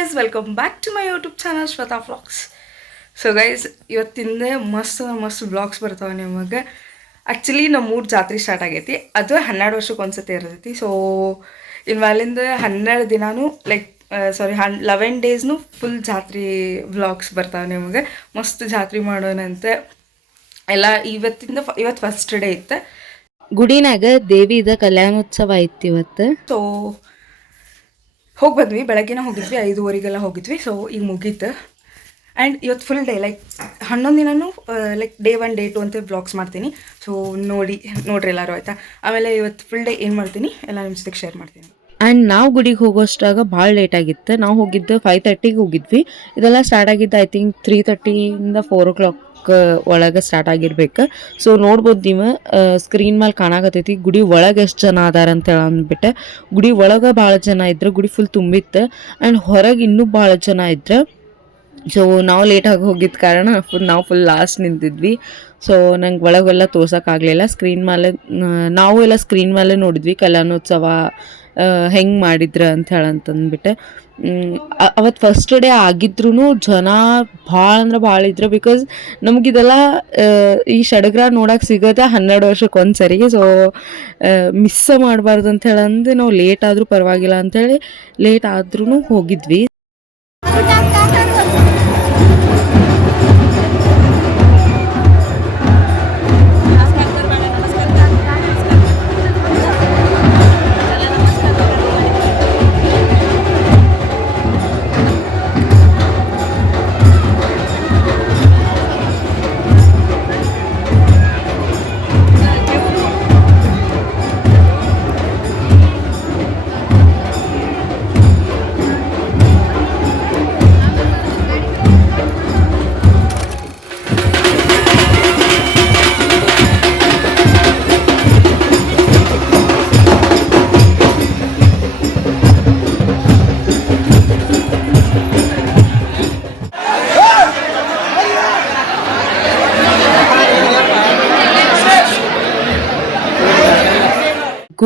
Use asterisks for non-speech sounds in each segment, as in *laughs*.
Guys welcome back to my YouTube channel Shweta vlogs so guys ಇವತ್ತಿಂದ ಮಸ್ತ್ ಮಸ್ತ್ blogs ಬರ್ತಾವೆ ನಿಮಗೆ. ಆ್ಯಕ್ಚುಲಿ ನಮ್ಮ ಊರು ಜಾತ್ರೆ ಸ್ಟಾರ್ಟ್ ಆಗೈತಿ. ಅದು ಹನ್ನೆರಡು ವರ್ಷಕ್ಕೆ ಒಂದ್ಸತಿ ಇರ್ತೈತಿ. ಸೊ ಇನ್ನು ಅಲ್ಲಿಂದ ಹನ್ನೆರಡು ದಿನಾನು ಲೈಕ್ ಸಾರಿ ಹನ್ ಲೆವೆನ್ ಡೇಸ್ನು ಫುಲ್ ಜಾತ್ರೆ ವ್ಲಾಗ್ಸ್ ಬರ್ತಾವೆ ನಿಮಗೆ. ಮಸ್ತ್ ಜಾತ್ರೆ ಮಾಡೋಣಂತೆ ಎಲ್ಲ ಇವತ್ತಿಂದ ಇವತ್ತು ಫಸ್ಟ್ ಡೇ ಇತ್ತು. ಗುಡಿನಾಗ ದೇವಿದ ಕಲ್ಯಾಣೋತ್ಸವ ಇತ್ತು ಇವತ್ತು. ಸೊ ಹೋಗಿ ಬಂದ್ವಿ, ಬೆಳಗ್ಗೆನೇ ಹೋಗಿದ್ವಿ, ಐದುವರೆಗೆಲ್ಲ ಹೋಗಿದ್ವಿ ಸೊ ಈಗ ಮುಗೀತು. ಆ್ಯಂಡ್ ಇವತ್ತು ಫುಲ್ ಡೇ ಲೈಕ್ ಹನ್ನೊಂದು ದಿನಾನು like day one day two ಅಂತ ಬ್ಲಾಗ್ಸ್ ಮಾಡ್ತೀನಿ. ಸೊ ನೋಡಿ, ನೋಡ್ರಿ ಎಲ್ಲರೂ ಆಯಿತಾ? ಆಮೇಲೆ ಇವತ್ತು ಫುಲ್ ಡೇ ಏನು ಮಾಡ್ತೀನಿ? ಎಲ್ಲ ನಿಮ್ಮ ಜೊತೆಗೆ ಶೇರ್ ಮಾಡ್ತೀನಿ. ಆ್ಯಂಡ್ ನಾವು ಗುಡಿಗೆ ಹೋಗೋಷ್ಟಾಗ ಭಾಳ ಲೇಟ್ ಆಗಿತ್ತು. ನಾವು ಹೋಗಿದ್ದು ಫೈವ್ ತರ್ಟಿಗೆ ಹೋಗಿದ್ವಿ. ಇದೆಲ್ಲ ಸ್ಟಾರ್ಟ್ ಆಗಿದ್ದು ಐ ಥಿಂಕ್ ತ್ರೀ ತರ್ಟಿಯಿಂದ ಫೋರ್ ಓ ಕ್ಲಾಕ್ ಒಳಗೆ ಸ್ಟಾರ್ಟ್ ಆಗಿರ್ಬೇಕು. ಸೊ ನೋಡ್ಬೋದು ನೀವು ಸ್ಕ್ರೀನ್ ಮೇಲೆ ಕಾಣಾಕತ್ತೈತಿ, ಗುಡಿ ಒಳಗೆ ಎಷ್ಟು ಜನ ಅದಾರ ಅಂತ ಹೇಳಿ ಅಂದ್ಬಿಟ್ಟು, ಗುಡಿ ಒಳಗೆ ಭಾಳ ಜನ ಇದ್ರು, ಗುಡಿ ಫುಲ್ ತುಂಬಿತ್ತು ಆ್ಯಂಡ್ ಹೊರಗೆ ಇನ್ನೂ ಭಾಳ ಜನ ಇದ್ರು. ಸೊ ನಾವು ಲೇಟಾಗಿ ಹೋಗಿದ್ದ ಕಾರಣ ಫುಲ್ ನಾವು ಫುಲ್ ಲಾಸ್ಟ್ ನಿಂತಿದ್ವಿ. ಸೊ ನಂಗೆ ಒಳಗೆಲ್ಲ ತೋರ್ಸೋಕ್ಕಾಗಲಿಲ್ಲ ಸ್ಕ್ರೀನ್ ಮೇಲೆ ನಾವು ಎಲ್ಲ ಸ್ಕ್ರೀನ್ ಮೇಲೆ ನೋಡಿದ್ವಿ, ಕಲ್ಯಾಣೋತ್ಸವ ಹೆಂಗೆ ಮಾಡಿದ್ರ ಅಂತ ಹೇಳಂತಂದ್ಬಿಟ್ಟು ಅವತ್ತು ಫಸ್ಟ್ ಡೇ ಆಗಿದ್ರು ಜನ ಭಾಳ ಅಂದ್ರೆ ಭಾಳ ಇದ್ರು ಬಿಕಾಸ್ ನಮಗಿದೆಲ್ಲ ಈ ಸಡಗರ ನೋಡಕ್ಕೆ ಸಿಗೋದೇ ಹನ್ನೆರಡು ವರ್ಷಕ್ಕೆ ಒಂದು ಸರಿಗೆ. ಸೊ ಮಿಸ್ ಮಾಡಬಾರ್ದು ಅಂತ ಹೇಳಂದು ನಾವು ಲೇಟ್ ಆದರೂ ಪರವಾಗಿಲ್ಲ ಅಂಥೇಳಿ ಲೇಟ್ ಆದ್ರೂ ಹೋಗಿದ್ವಿ.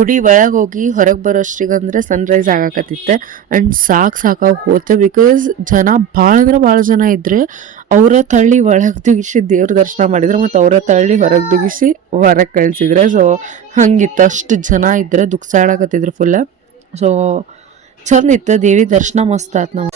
ಗುಡಿ ಒಳಗೆ ಹೋಗಿ ಹೊರಗೆ ಬರೋಷ್ಟಿಗಂದ್ರೆ ಸನ್ರೈಸ್ ಆಗಾಕತ್ತಿತ್ತೆ ಆ್ಯಂಡ್ ಸಾಕು ಸಾಕಾಗಿ ಹೋತೆ ಬಿಕಾಸ್ ಜನ ಭಾಳ ಅಂದ್ರೆ ಭಾಳ ಜನ ಇದ್ರೆ ಅವರ ತಳ್ಳಿ ಒಳಗೆ ದುಗಿಸಿ ದೇವ್ರ ದರ್ಶನ ಮಾಡಿದ್ರೆ ಮತ್ತು ಅವರ ತಳ್ಳಿ ಹೊರಗೆ ದುಗಿಸಿ ಹೊರಗೆ ಕಳಿಸಿದ್ರೆ. ಸೊ ಹಂಗಿತ್ತು. ಅಷ್ಟು ಜನ ಇದ್ರೆ ದುಕ್ಸಾಡಕತ್ತಿದ್ರು ಫುಲ್ಲ ಸೊ ಚಂದ ಇತ್ತು. ದೇವಿ ದರ್ಶನ ಮಸ್ತ್ ಆಯ್ತು ನಾವು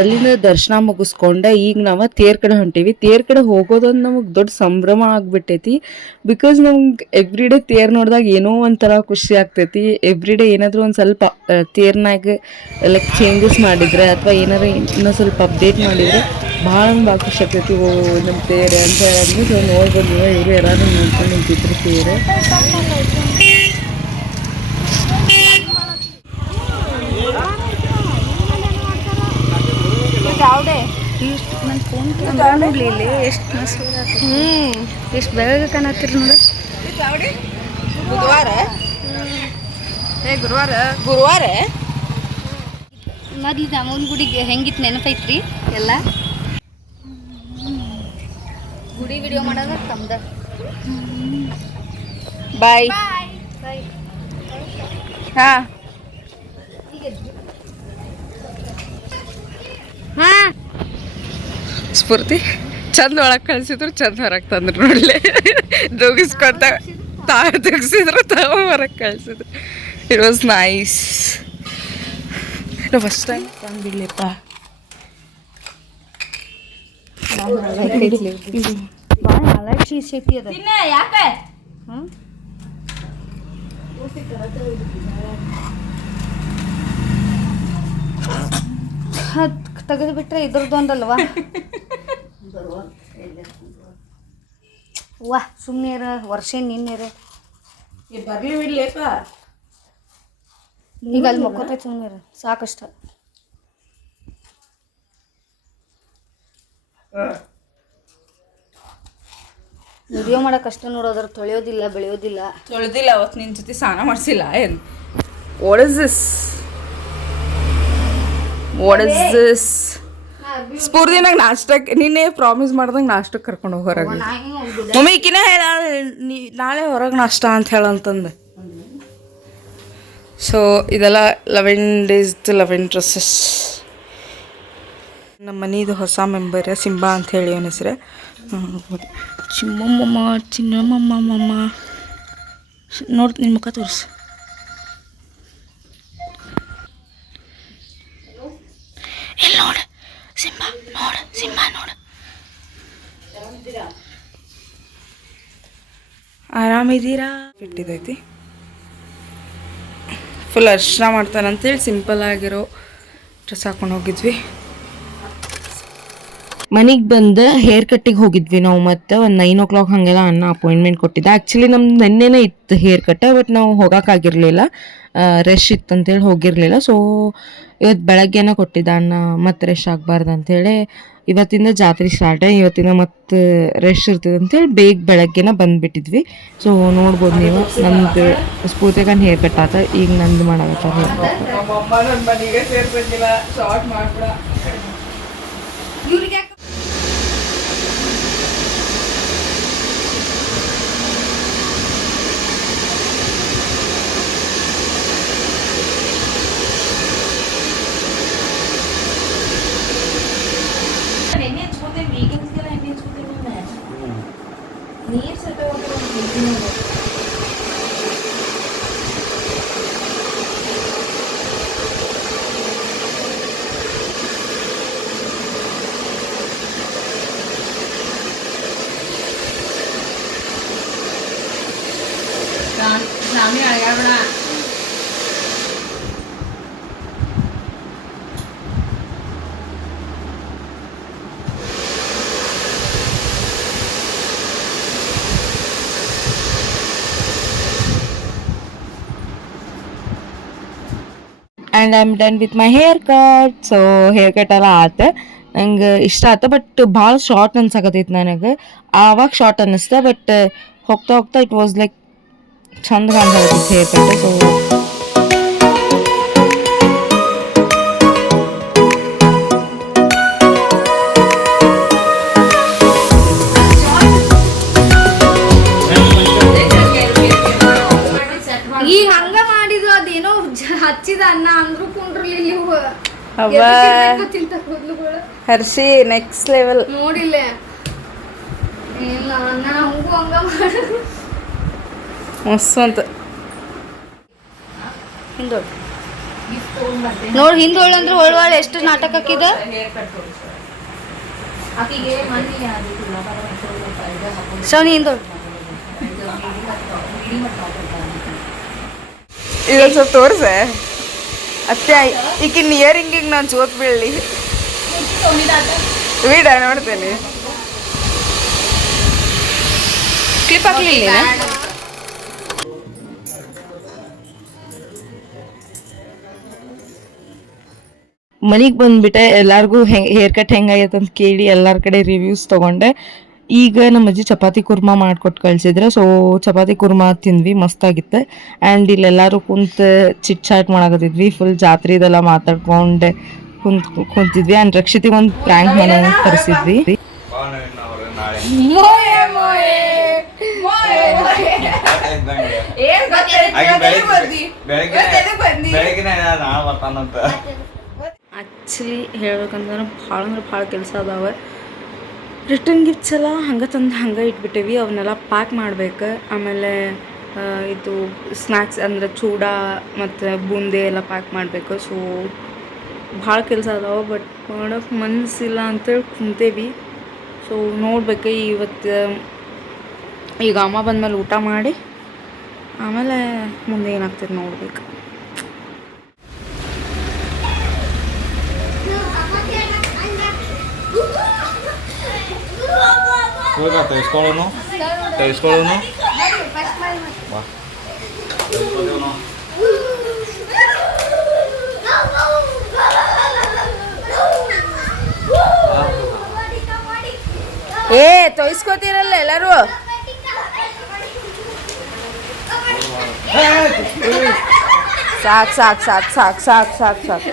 ಅಲ್ಲಿಂದ ದರ್ಶನ ಮುಗಿಸ್ಕೊಂಡೆ ಈಗ ನಾವು ತೇರ್ ಕಡೆ ಹೊಂಟೀವಿ. ತೇರ್ ಕಡೆ ಹೋಗೋದೊಂದು ನಮಗೆ ದೊಡ್ಡ ಸಂಭ್ರಮ ಆಗಿಬಿಟ್ಟೈತಿ. ಬಿಕಾಸ್ ನಮ್ಗೆ ಎವ್ರಿ ಡೇ ತೇರ್ ನೋಡಿದಾಗ ಏನೋ ಒಂಥರ ಖುಷಿ ಆಗ್ತೈತಿ. ಎವ್ರಿ ಡೇ ಏನಾದರೂ ಒಂದು ಸ್ವಲ್ಪ ತೇರ್ನಾಗ ಲೈಕ್ ಚೇಂಜಸ್ ಮಾಡಿದರೆ ಅಥವಾ ಏನಾರು ಇನ್ನೂ ಸ್ವಲ್ಪ ಅಪ್ಡೇಟ್ ಮಾಡಿದರೆ ಭಾಳ ಭಾಳ ಖುಷಿ ಆಗ್ತೈತಿ. ಓ ನಮ್ಮ ತೇರು ಅಂತ ಹೇಳಿ. ನೋಡ್ಬೋದು ಇವರು ಎಲ್ಲರೂ ನೋಡ್ಕೊಂಡು ನಿಂತಿದ್ರು ತೇರು. ಇಲ್ಲಿ ಎಷ್ಟು ಮಸ್ತ್ ಹ್ಞೂ ಎಷ್ಟು ಬೆಳಗ್ಗೆ ಕಾಣತ್ತೀರಿ ನೋಡು. ಗುರುವಾರ ಏ ಗುರುವಾರ? ಗುರುವಾರ? ಮೊದ್ಲು ದಾಮೋನ್ ಗುಡಿಗೆ ಹೆಂಗಿತ್ತು ನೆನಪೈತ್ರಿ ಎಲ್ಲ? ಗುಡಿ ವಿಡಿಯೋ ಮಾಡೋದ ತಮ್ದ. ಬಾಯ್. ಹಾ. ಹಾ? ಸ್ಫೂರ್ತಿ. ಚಂದ ಒಳಗೆ ಕಳ್ಸಿದ್ರು ಚಂದ ಹೊರಗೆ ತಂದ್ರು ನೋಡ್ಲಿ. ದುಗಿಸ್ಕೊಂತ ತಾವು ದುಗಿಸಿದ್ರು ತಾವು ಹೊರಗೆ ಕಳ್ಸಿದ್ರು. It was nice first time ತಂದಿಲ್ಲಪ್ಪ ಭಾಳ ಅಲಕ್ಷಿ ಶಕ್ತಿ ಅದ ಹತ್ ತೆಗೆದು ಬಿಟ್ರೆ ಇದ್ರದ್ದು ಒಂದಲ್ವಾ? ವಾ ಸುಮ್ಮನೆ ವರ್ಷ ನಿನ್ನೆರ. ಬರ್ಲಿ ಬಿಡ್ಲೇಪ ಈಗ ಅಲ್ಲಿ ಮಕ್ಕೋತೈತಿ ಸುಮ್ಮನೆ ಸಾಕಷ್ಟ. ವಿಡಿಯೋ ಮಾಡಕ್ಕೆ ಅಷ್ಟ ನೋಡೋದ್ರ ತೊಳೆಯೋದಿಲ್ಲ ಬೆಳೆಯೋದಿಲ್ಲ. ತೊಳೆದಿಲ್ಲ ಅವತ್ತು ನಿನ್ನ ಜೊತೆ ಸ್ನಾನ ಮಾಡಿಸಿಲ್ಲ ಏನು? What is this what is this ಸ್ಫೂರ್ತಿನಾಗ ನಾಷ್ಟಕ್ಕೆ ನಿನ್ನೆ ಪ್ರಾಮಿಸ್ ಮಾಡ್ದಂಗೆ ನಾಷ್ಟಕ್ಕೆ ಕರ್ಕೊಂಡು ಹೋಗಿ ಮಮ್ಮಿ ಈಕಿನ ಹೇಳ ನಾಳೆ ಹೊರಗೆ ನಾಷ್ಟ ಅಂತ ಹೇಳಂತಂದೆ ಸೊ ಇದೆಲ್ಲ ಲೆವೆನ್ ಡೇಸ್ದು ಲೆವೆನ್ ಡ್ರೆಸ್ಸಸ್ ನಮ್ಮ ಮನೆದು ಹೊಸ ಮೆಂಬರ್ ಸಿಂಬಾ ಅಂತ ಹೇಳಿ ಅವನ ಹೆಸರು. ಚಿಮ್ಮಮ್ಮ ಚಿನ್ನಮ್ಮಮ್ಮ ಮಮ್ಮ ನೋಡ್ ನಿನ್ನ ಮುಖ ತೋರಿಸು. ಇಲ್ಲಿ ನೋಡು ಸಿಂಹ ನೋಡು ಸಿಂಹ ನೋಡು ಆರಾಮಿದ್ದೀರಾ? ಬಿಟ್ಟಿದೈತಿ ಫುಲ್ ಅರ್ಶನ ಮಾಡ್ತಾರಂತೇಳಿ ಸಿಂಪಲ್ ಆಗಿರೋ ಡ್ರೆಸ್ ಹಾಕೊಂಡು ಹೋಗಿದ್ವಿ. ಮನೆಗೆ ಬಂದು ಹೇರ್ ಕಟ್ಟಿಗೆ ಹೋಗಿದ್ವಿ ನಾವು ಮತ್ತೆ ಒಂದು ನೈನ್ ಓ ಕ್ಲಾಕ್ ಹಾಗೆಲ್ಲ ಅನ್ನ ಅಪಾಯಿಂಟ್ಮೆಂಟ್ ಕೊಟ್ಟಿದ್ದೆ. ಆ್ಯಕ್ಚುಲಿ ನಮ್ದು ನೆನ್ನೆನೇ ಇತ್ತು ಹೇರ್ ಕಟ್ ಬಟ್ ನಾವು ಹೋಗೋಕ್ಕಾಗಿರಲಿಲ್ಲ ರಶ್ ಇತ್ತು ಅಂತೇಳಿ ಹೋಗಿರಲಿಲ್ಲ. ಸೊ ಇವತ್ತು ಬೆಳಗ್ಗೆನೇ ಕೊಟ್ಟಿದ್ದ ಅಣ್ಣ ಮತ್ತೆ ರಶ್ ಆಗಬಾರ್ದು ಅಂತೇಳಿ. ಇವತ್ತಿಂದ ಜಾತ್ರೆ ಸ್ಟಾರ್ಟ್ ಇವತ್ತಿಂದ ಮತ್ತೆ ರಶ್ ಇರ್ತದೆ ಅಂತೇಳಿ ಬೇಗ ಬೆಳಗ್ಗೆನ ಬಂದುಬಿಟ್ಟಿದ್ವಿ. ಸೊ ನೋಡ್ಬೋದು ನೀವು. ನಂದು ಸ್ಫೂರ್ತಿಗನ್ ಹೇರ್ ಕಟ್ ಆತ. ಈಗ ನಂದು ಮಾಡಬೇಕಾದ್ರೆ ಹೇರ್ ಕಟ್ ನಮ್ಮಮ್ಮ ನನ್ನ ಮನೆಗೆ ಸೇರ್ಸಂಗಿಲ್ಲ short ಮಾಡ್ಬಿಡ and I am done with my haircut so haircut ಎಲ್ಲ ಆತ ನಂಗೆ ಇಷ್ಟ ಆತ ಬಟ್ ಭಾಳ ಶಾರ್ಟ್ ಅನ್ಸಕತ್ತೈತಿ ನನಗೆ. ಆವಾಗ ಶಾರ್ಟ್ ಅನ್ನಿಸ್ತ. ಬಟ್ ಹೋಗ್ತಾ ಹೋಗ್ತಾ ಇಟ್ ವಾಸ್ ಲೈಕ್ ಚಂದ ಕಾಣಿಸಕತ್ತೈತಿ ಹೇರ್ ಕಟ್ ಸೊ ಹಚ್ಚಿದ ಅನ್ನ ಅಂದ್ರು ಕುಂಡ್ರಲಿ ನೀವು. ಅವ್ವ. ತಿಂತ ಕೂದ್ಲುಗಳು ಹರ್ಷಿ ನೆಕ್ಸ್ಟ್ ಲೆವೆಲ್ ನೋಡಿಲ್ಲ. ಇಲ್ಲ ಅನ್ನ ಹಂಗೂ ಹಂಗ ಮಾಡು. ಮಸ್ತ್ ಅಂತ ನೋಡ್ ಹಿಂದೋಳ್ ಅಂದ್ರೆ ಒಳ್ಳೆ ಎಷ್ಟು ನಾಟಕ ಹಾಕಿದ? ಸೌನಿ ಹಿಂದೋಳ್. ಇದೊಂದು ಸ್ವಲ್ಪ ತೋರ್ಸೆ. ಅತ್ತೆ ಈಗಿನ ಇಯರಿಂಗಿಗೆ ನಾನು ಜೋತ್ ಬೀಳಲಿ ವೀಡ ನೋಡ್ತೇನೆ. ಕ್ಲಿಪ್ ಹಾಕ್ಲಿಲ್ಲ ಮನೆಗೆ ಬಂದ್ಬಿಟ್ಟೆ, ಎಲ್ಲರಿಗೂ ಹೇರ್ ಕಟ್ ಹೆಂಗಾಗೈತೆ ಅಂತ ಕೇಳಿ ಎಲ್ಲರ ಕಡೆ ರಿವ್ಯೂಸ್ ತೊಗೊಂಡೆ. ಈಗ ನಮ್ಮ ಅಜ್ಜಿ ಚಪಾತಿ ಕುರ್ಮಾ ಮಾಡ್ಕೊಟ್ಟು ಕಳ್ಸಿದ್ರೆ. ಸೊ ಚಪಾತಿ ಕುರ್ಮಾ ತಿಂದ್ವಿ ಮಸ್ತಾಗಿತ್ತು ಆ್ಯಂಡ್ ಇಲ್ಲೆಲ್ಲರೂ ಕುಂತು ಚಿಟ್ ಚಾಟ್ ಮಾಡಕತ್ತಿದ್ವಿ ಫುಲ್ ಜಾತ್ರೆದೆಲ್ಲ ಮಾತಾಡ್ಕೊಂಡು ಕುಂತ್ ಕುಂತಿದ್ವಿ. ಆ್ಯಂಡ್ ರಕ್ಷಿತಿಗೆ ಒಂದು ಪ್ರ್ಯಾಂಕ್ ಮನೆ ಕರೆಸಿದ್ವಿ. ಆಕ್ಚುಲಿ ಹೇಳ್ಬೇಕಂದ್ರೆ ಬರ್ತಾನಂತ. ಆ್ಯಕ್ಚುಲಿ ಹೇಳ್ಬೇಕಂತಂದ್ರೆ ಭಾಳ ಅಂದ್ರೆ ಭಾಳ ಕೆಲಸ ಅದಾವೆ. ರಿಟರ್ನ್ ಗಿಫ್ಟ್ಸ್ ಎಲ್ಲ ಹಂಗೆ ತಂದು ಹಂಗೆ ಇಟ್ಬಿಟ್ಟೇವಿ, ಅವನ್ನೆಲ್ಲ ಪ್ಯಾಕ್ ಮಾಡ್ಬೇಕು. ಆಮೇಲೆ ಇದು ಸ್ನ್ಯಾಕ್ಸ್ ಅಂದರೆ ಚೂಡ ಮತ್ತು ಬೂಂದಿ ಎಲ್ಲ ಪ್ಯಾಕ್ ಮಾಡಬೇಕು. ಸೊ ಭಾಳ ಕೆಲಸ ಅದಾವೆ ಬಟ್ ಮಾಡೋಕ್ಕೆ ಮನಸ್ಸಿಲ್ಲ ಅಂತೇಳಿ ಕುಂತೇವಿ. ಸೊ ನೋಡ್ಬೇಕು, ಇವತ್ತು, ಈಗ ಅಮ್ಮ ಬಂದಮೇಲೆ ಊಟ ಮಾಡಿ, ಆಮೇಲೆ ಮುಂದೆ ಏನಾಗ್ತದೆ ನೋಡ್ಬೇಕು. ಹೋಗ ತೆಗಿಸ್ಕೊಳ್ಳೋನು ತೆಗಿಸ್ಕೊಳ್ಳೋನು ಬಾ ಏ ತೊಯ್ಸ್ಕೋತೀರಲ್ಲ ಎಲ್ಲರೂ? ಸಾಕು ಸಾಕು ಸಾಕು ಸಾಕು ಸಾಕು ಸಾಕು ಸಾಕು.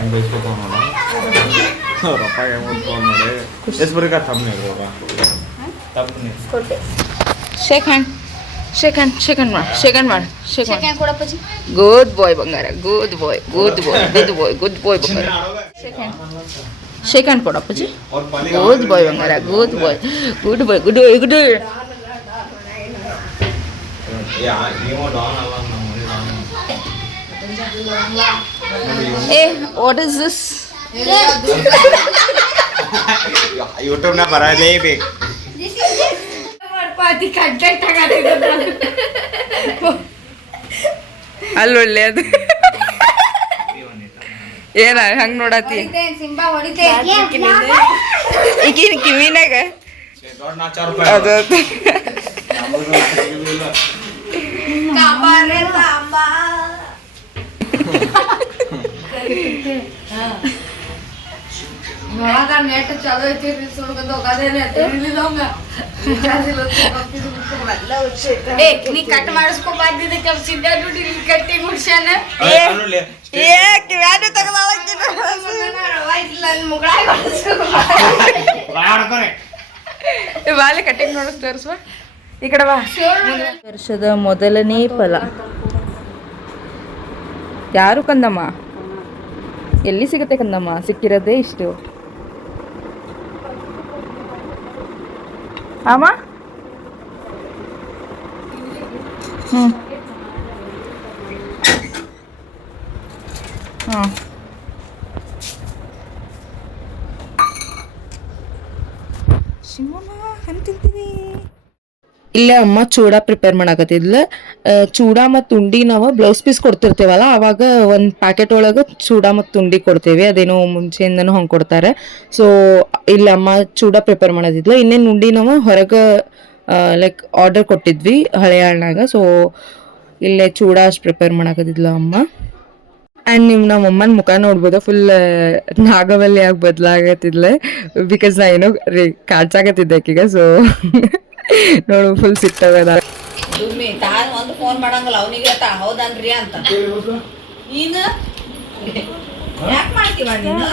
ಹೆಂಗ್ ಬೈಸ್ಕೊತಾವ ನೋಡ ಅವ್ರಪ್ಪ ಹೆಂಗ್ ಓದ್ತಾವ ನೋಡಿ ಎಷ್ಟು ಬರೀಕ ತಪ್ಪು ನೀರು ತಪ್ಪು ನೀರು shake hand shake hand shake hand ಮಾಡಿ ಶೇಕ್ ಹ್ಯಾಂಡ್ ಮಾಡಿ ಶೇಕ್ ಮಾಡಿ ಸೆಕೆಂಡ್ ಕೊಡಪ್ಪಾಜಿ ಗುಡ್ ಬಾಯ್ ಬಂಗಾರ goodbye goodbye goodbye goodbye ಬಂಗಾರ ಶೇಕ್ ಹ್ಯಾಂಡ್ ಕೊಡಪ್ಪಜಿ ಅವ್ರ ಪಾಲಿಗೆ ಗುಡ್ ಬಾಯ್ ಬಂಗಾರ goodbye goodbye goodbye ಏ ವಾಟ್ ಇಸ್ ದಿಸ್ ಯೂಟ್ಯೂಬ್ನ ಬರಲೇಬೇಕು ಅಲ್ಲಿ ಒಳ್ಳೆ ಅದು. ಏನ ಹಂಗ ನೋಡತಿ ಈಗಿನ ಕಿವಿನಾಗ? ಅದು. ನೋಡಕ ನೆಟ್ ಚಲೋ ಐತಿ ರೀಲ್ಸ್ ನೋಡ್ಕೊಂಡು ಹೋಗೋದೇನೆ ತಿಳಿಲಿಲ್ಲವಂಗ ಏ ನೀ ಕಟ್ ಮಾಡಿಸ್ಕೊ ಬಂದಿದ್ದೆ ಕೆಲ್ಸ ಸಿದ್ಧ ದುಡ್ಡು ಇಲ್ಲಿ ಕಟ್ಟಿ ಮುಡ್ಸ್ಯಾನ ಏ ಕಿವ್ಯಾನು ತೆಗ್ದಾಳಕ್ಕಿನ ಮುಗಳಾಗ ಬಾಲೆ ಕಟ್ಟಿಂಗ್ ನೋಡಕ್ ತೋರಿಸುವ ಈ ಕಡೆ ಬಾ. ವರ್ಷದ ಮೊದಲನೇ ಫಲ. ಯಾರು ಕಂದಮ್ಮ? ಎಲ್ಲಿ ಸಿಗುತ್ತೆ ಕಂದಮ್ಮ? ಸಿಕ್ಕಿರೋದೇ ಇಷ್ಟು. ಅಮ್ಮ? ಹ್ಞೂ ಹಾಂ ಇಲ್ಲೇ ಅಮ್ಮ ಚೂಡ ಪ್ರಿಪೇರ್ ಮಾಡಾಕತ್ತಿದ್ಲ ಚೂಡ ಮತ್ತು ಉಂಡಿ ನಾವು ಬ್ಲೌಸ್ ಪೀಸ್ ಕೊಡ್ತಿರ್ತೇವಲ್ಲ, ಅವಾಗ ಒಂದು ಪ್ಯಾಕೆಟ್ ಒಳಗೆ ಚೂಡ ಮತ್ತು ಉಂಡಿ ಕೊಡ್ತೇವೆ. ಅದೇನೋ ಮುಂಚೆಯಿಂದನೂ ಹಂಗೆ ಕೊಡ್ತಾರೆ. ಸೊ ಇಲ್ಲಿ ಅಮ್ಮ ಚೂಡ ಪ್ರಿಪೇರ್ ಮಾಡೋದಿದ್ಲ ಇನ್ನೇನು ಉಂಡಿ ನಾವು ಹೊರಗೆ ಲೈಕ್ ಆರ್ಡರ್ ಕೊಟ್ಟಿದ್ವಿ ಹಳೆ ಹಣ್ಣಾಗ ಸೊ ಇಲ್ಲೇ ಚೂಡ ಅಷ್ಟು ಪ್ರಿಪೇರ್ ಮಾಡಾಕತ್ತಿದ್ಲ ಅಮ್ಮ. ಆ್ಯಂಡ್ ನೀವು ನಮ್ಮ ಅಮ್ಮನ ಮುಖ ನೋಡ್ಬೋದು. ಫುಲ್ ನಾಗವಲ್ಲಿ ಆಗಿ ಬದಲಾಗತ್ತಿದ್ಲೆ ಬಿಕಾಸ್ ನಾ ಏನೋ, ರೀ, ಕಾಡ್ಸಾಕತ್ತಿದ್ದೆ ಆಕಿಗೆ ಸೊ *laughs* ನೋಡು ಫುಲ್ ಸಿಟ್ಟದ ದುಮ್ಮಿ ತಾನು ಒಂದು ಫೋನ್ ಮಾಡಂಗಿಲ್ಲ ಅವನಿಗೆ ತಾ ಹೌದನ್ರಿ ಅಂತ ನೀನು ಯಾಕೆ ಮಾಡ್ತೀವ ನೀನು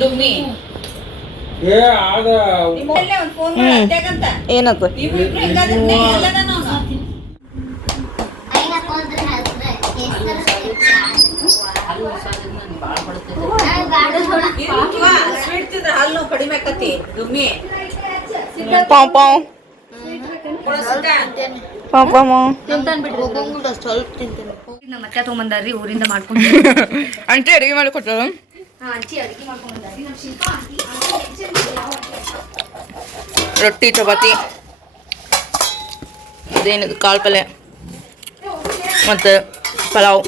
ಡುಮ್ಮಿ ನಿಮ್ಮ ಹಾಲು ನೋವು ಕಡಿಮೆ ಆಕತಿ ದುಮ್ಮಿ. ಪಾವ್ ಪಾವ್. ಪಾವ್ ಪಾವ್ ನಮ್ಮ ಅತ್ತೆ ತೊಗೊಂಬಂದಾರ್ರಿ ಊರಿಂದ ಮಾಡ್ಕೊಂಡು. *laughs* ಅಂಟಿ ಅಡುಗೆ ಮಾಡಿ ಕೊಟ್ಟರು ಅಡಿಗೆ ಮಾಡ್ಕೊಂಡು ಬಂದಾರ್ರಿ ನಮ್ಮ ಶಿಲ್ಪ ಆಂಟಿ ರೊಟ್ಟಿ ಚಪಾತಿ. ಅದೇನಿದು ಕಾಳು ಪಲ್ಯ. ಮತ್ತು ಪಲಾವ್.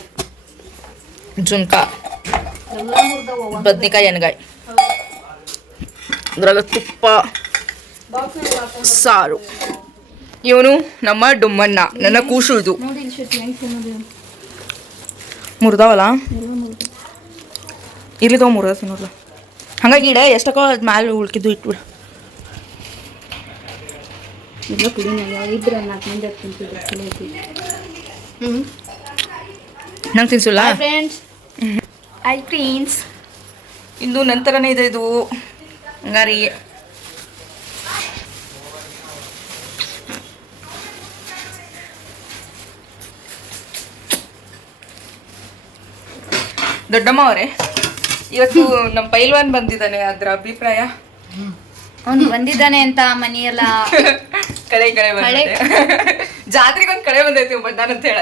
ಜುನ್ಕ. ಬದ್ನಿಕಾಯಿ ಎಣ್ಗಾಯಿ. ಅದ್ರಾಗ ತುಪ್ಪ ಸಾರು. ಇವನು ನಮ್ಮ ಡುಮ್ಮಣ್ಣ ನನ್ನ ಕೂಸು ಇದು ಮುರಿದಾವಲ್ಲ? ಇರ್ಲಿ ತಗೋ ಮುರಿದ ತಿನ್ನೋಲ್ಲ ಹಂಗಾಗಿ ಇಡ ಎಷ್ಟಕ್ಕೋ ಮ್ಯಾಲ ಉಳ್ಕಿದ್ದು ಇಟ್ಬಿಡ. ನಂಗೆ ತಿನ್ಸಿಲ್ಲ? ಫ್ರೆಂಡ್ಸ್ ಐ ಫ್ರೆಂಡ್ಸ್ ಇಂದು ನಂತರನೇ ಇದೆ ಇದು. ಹಂಗಾರಿ ದೊಡ್ಡಮ್ಮ ಅವರೇ ಇವತ್ತು ನಮ್ಮ ಪೈಲ್ವಾನ್ ಬಂದಿದ್ದಾನೆ ಅದ್ರ ಅಭಿಪ್ರಾಯ? ಅವನು ಬಂದಿದ್ದಾನೆ ಅಂತ ಮನೆಯೆಲ್ಲ *laughs* ಕಳೆ ಕಳೆ ಬಂದಿದೆ. ಜಾತ್ರೆಗೆ ಒಂದು ಕಳೆ ಬಂದೈತಿ ಬಂದಾನಂತ ಹೇಳ.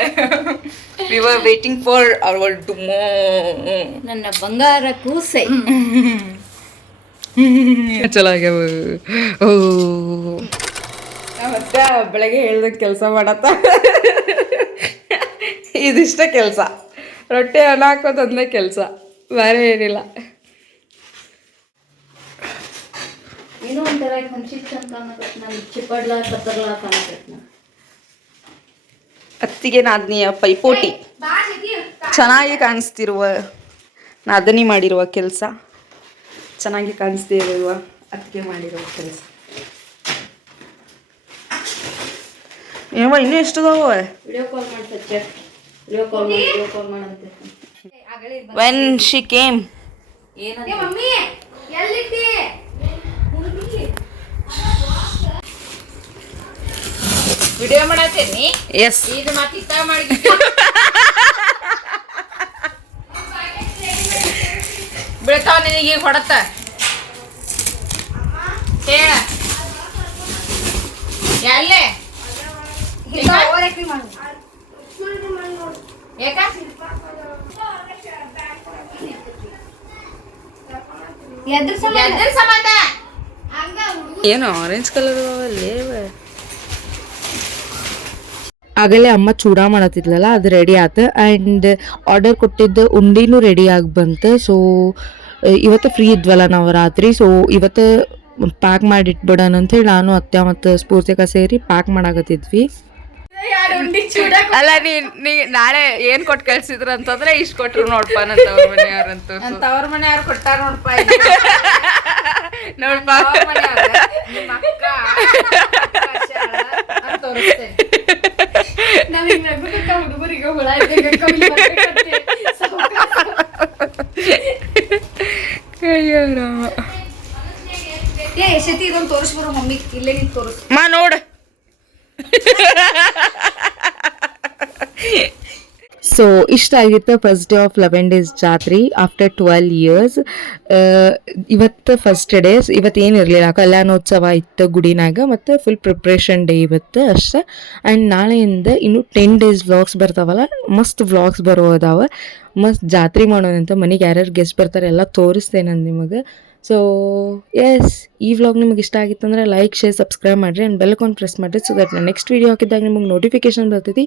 We were waiting for hour to ನನ್ನ ಬಂಗಾರ ಕೂಸೆ. *laughs* *laughs* ಓ. ಮತ್ತೆ ಬೆಳಗ್ಗೆ ಹೇಳ್ದ ಕೆಲಸ ಮಾಡತ್ತ. ಇದಿಷ್ಟ ಕೆಲಸ. ರೊಟ್ಟಿ ಅನ್ನ ಹಾಕೋದಂದ್ರೆ ಕೆಲಸ. ಬೇರೆ ಏನಿಲ್ಲ. ಏನೋ ಒಂಥರ ಅತ್ತಿಗೆ ನಾದಿನಿಯ ಪೈಪೋಟಿ ಚೆನ್ನಾಗಿ ಕಾಣಿಸ್ತಿರುವ ನಾದನಿ ಮಾಡಿರುವ ಕೆಲಸ. ಚೆನ್ನಾಗಿ ಕಾಣಿಸ್ತಿರುವ ಅತ್ತಿಗೆ ಮಾಡಿರೋ ಕೆಲಸ. ಏನವ ಇನ್ನೂ ಎಷ್ಟದಾವ? ವಿಡಿಯೋ ಕಾಲ್ ಮಾಡ್ತಾರೆ ವಿಡಿಯೋ ಕಾಲ್ ಮಾಡಿ ವಿಡಿಯೋ ಕಾಲ್ ಮಾಡಂತೆ ವೆನ್ ಶಿ ಕೇಮ್ ಏ ಮಮ್ಮಿ ಎಲ್ಲಿಟ್ಟಿ ವಿಡಿಯೋ ಮಾಡತ್ತೇನಿ ಎಸ್ ಇದು ಮತ್ತೆ ಇತ್ತ ಮಾಡಿ *laughs* ಬೀಳ್ತಾವ ನಿನಗೆ ಈಗ? ಹೊಡತ್ತ ಹೇಳ ಎಲ್ಲೇ ಯಾಕ ಏನು ಆರೆಂಜ್ ಕಲರ್ ಅಲ್ಲೇ? ಆಗಲೇ ಅಮ್ಮ ಚೂಡಾ ಮಾಡತ್ತಿದ್ಲಲ್ಲ ಅದು ರೆಡಿ ಆತು. ಆ್ಯಂಡ್ ಆರ್ಡರ್ ಕೊಟ್ಟಿದ್ದು ಉಂಡಿನೂ ರೆಡಿ ಆಗಿ ಬಂತು. ಸೊ ಇವತ್ತು ಫ್ರೀ ಇದ್ವಲ್ಲ ನಾವು ರಾತ್ರಿ ಸೊ ಇವತ್ತು ಪ್ಯಾಕ್ ಮಾಡಿ ಇಟ್ಬಿಡೋಣ ಅಂತೇಳಿ ನಾನು ಅತ್ತೆ ಮತ್ತು ಸ್ಫೂರ್ತಿಕ ಸೇರಿ ಪ್ಯಾಕ್ ಮಾಡಾಕತ್ತಿದ್ವಿ. ಅಲ್ಲ ನೀ ನೀ ನಾಳೆ ಏನ್ ಕೊಟ್ಟು ಕಳ್ಸಿದ್ರು ಅಂತಂದ್ರೆ ಇಷ್ಟ ಕೊಟ್ರು ನೋಡ್ಪ ನನ್ನ ತವ್ರ ಮನೆಯವ್ರಂತೂ. ಅಂತ ತವ್ರ ಮನೆಯವ್ರು ಕೊಟ್ಟಾರ ನೋಡಪ್ಪ ನೋಡ್ಪ. ನಗ್ಬೇಕ ಹುಡುಗರಿಗೆ ಹುಳ ಏ ಯಶತಿ ಇದೊಂದು ತೋರಿಸ್ಬಿಡು ಮಮ್ಮಿ. ಇಲ್ಲೇ ನಿಂತು ತೋರಿಸ್. ಮಾ ನೋಡು. ಸೊ ಇಷ್ಟ ಆಗಿತ್ತು first day of eleven days ಜಾತ್ರೆ ಆಫ್ಟರ್ ಟ್ವೆಲ್ ಇಯರ್ಸ್ ಇವತ್ತು ಫಸ್ಟ್ ಡೇಸ್ ಇವತ್ತು ಏನು ಇರಲಿಲ್ಲ. ಕಲ್ಯಾಣೋತ್ಸವ ಇತ್ತು ಗುಡಿನಾಗ ಮತ್ತು ಫುಲ್ ಪ್ರಿಪ್ರೇಷನ್ ಡೇ ಇವತ್ತು ಅಷ್ಟೇ. ಆ್ಯಂಡ್ ನಾಳೆಯಿಂದ ಇನ್ನು ಟೆನ್ ಡೇಸ್ ವ್ಲಾಗ್ಸ್ ಬರ್ತಾವಲ್ಲ ಮಸ್ತ್ ವ್ಲಾಗ್ಸ್ ಬರೋದಾವ. ಮಸ್ತ್ ಜಾತ್ರೆ ಮಾಡೋಣಂತ ಮನೆಗೆ ಯಾರ್ಯಾರು ಗೆಸ್ಟ್ ಬರ್ತಾರೆ ಎಲ್ಲ ತೋರಿಸ್ತೇನೆ ನಾನು ನಿಮಗೆ. ಸೊ ಎಸ್ ಈ ವ್ಲಾಗ್ ನಿಮಗೆ ಇಷ್ಟ ಆಗಿತ್ತಂದ್ರೆ ಲೈಕ್ ಶೇರ್ ಸಬ್ಸ್ಕ್ರೈಬ್ ಮಾಡಿರಿ ಆ್ಯಂಡ್ ಬೆಲ್ಕಾನ್ ಪ್ರೆಸ್ ಮಾಡಿರಿ ಸೊ ದಟ್ ನೆಕ್ಸ್ಟ್ ವೀಡಿಯೋ ಹಾಕಿದಾಗ ನಿಮಗೆ ನೋಟಿಫಿಕೇಶನ್ ಬರ್ತೈತಿ.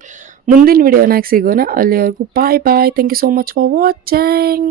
ಮುಂದಿನ ವೀಡಿಯೋನಾಗ ಸಿಗೋಣ. ಅಲ್ಲಿವರೆಗೂ bye bye thank you so much for watching